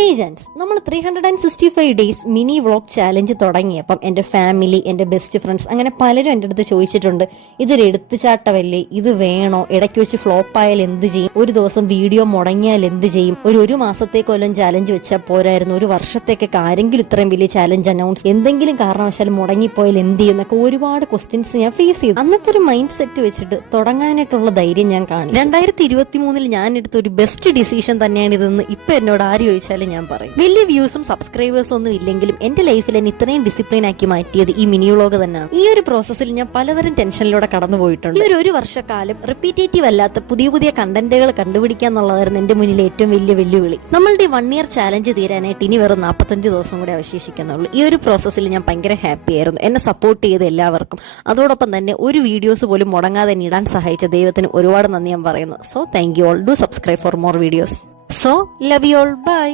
ഹേ ജാൻസ്, നമ്മൾ 365 days mini vlog challenge തുടങ്ങിയപ്പം എൻ്റെ family, എൻ്റെ ബെസ്റ്റ് ഫ്രണ്ട്സ് അങ്ങനെ പലരും എൻ്റെ അടുത്ത് ചോദിച്ചിട്ടുണ്ട്, ഇതൊരു എടുത്തുചാട്ടമല്ലേ, ഇത് വേണോ, ഇടയ്ക്ക് വെച്ച് ഫ്ലോപ്പ് ആയാൽ എന്ത് ചെയ്യും, ഒരു ദിവസം വീഡിയോ മുടങ്ങിയാൽ എന്ത് ചെയ്യും, ഒരു മാസത്തേക്കൊല്ലം ചാലഞ്ച് വെച്ചാൽ പോരായിരുന്നു, ഒരു വർഷത്തേക്കൊക്കെ ആരെങ്കിലും ഇത്രയും വലിയ ചാലഞ്ച് അനൗൺസ് എന്തെങ്കിലും കാരണവശാൽ മുടങ്ങിപ്പോയാൽ എന്ത് ചെയ്യും എന്നൊക്കെ ഒരുപാട് ക്വസ്റ്റ്യൻസ് ഞാൻ ഫേസ് ചെയ്തു. അന്നത്തെ ഒരു മൈൻഡ് സെറ്റ് വെച്ചിട്ട് തുടങ്ങാനായിട്ടുള്ള ധൈര്യം ഞാൻ കാണി. 2023 ഞാൻ എടുത്ത ഒരു ബെസ്റ്റ് ഡിസിഷൻ തന്നെയാണ് ഇതെന്ന് ഇപ്പൊ എന്നോട് ആര് ചോദിച്ചാലും ഞാൻ പറയും. വലിയ വ്യൂസും സബ്സ്ക്രൈബേഴ്സും ഒന്നും ഇല്ലെങ്കിലും എന്റെ ലൈഫിൽ എന്നെ ഇത്രയും ഡിസിപ്ലിൻ ആക്കി മാറ്റിയത് ഈ മിനി വ്ളോഗ് തന്നെയാണ്. ഈ ഒരു പ്രോസസ്സിൽ ഞാൻ പലതരം ടെൻഷനിലൂടെ കടന്നു പോയിട്ടുണ്ട്. ഈ ഒരു വർഷക്കാലം റിപ്പീറ്റേറ്റീവ് അല്ലാത്ത പുതിയ കണ്ടന്റുകൾ കണ്ടുപിടിക്കുക എന്നുള്ളതായിരുന്നു എന്റെ മുന്നിൽ ഏറ്റവും വലിയ വെല്ലുവിളി. നമ്മളുടെ 1 ഇയർ ചാലഞ്ച് തീരാനായിട്ട് ഇനി വെറും 45 ദിവസം കൂടി അവശേഷിക്കുന്നുള്ളൂ. ഈ ഒരു പ്രോസസ്സിൽ ഞാൻ ഭയങ്കര ഹാപ്പി ആയിരുന്നു. എന്നെ സപ്പോർട്ട് ചെയ്ത എല്ലാവർക്കും, അതോടൊപ്പം തന്നെ ഒരു വീഡിയോസ് പോലും മുടങ്ങാതെ ഇടാൻ സഹായിച്ച ദൈവത്തിന് ഒരുപാട് നന്ദി ഞാൻ പറയുന്നു. So thank you all. Do subscribe for more videos. So love you all. Bye.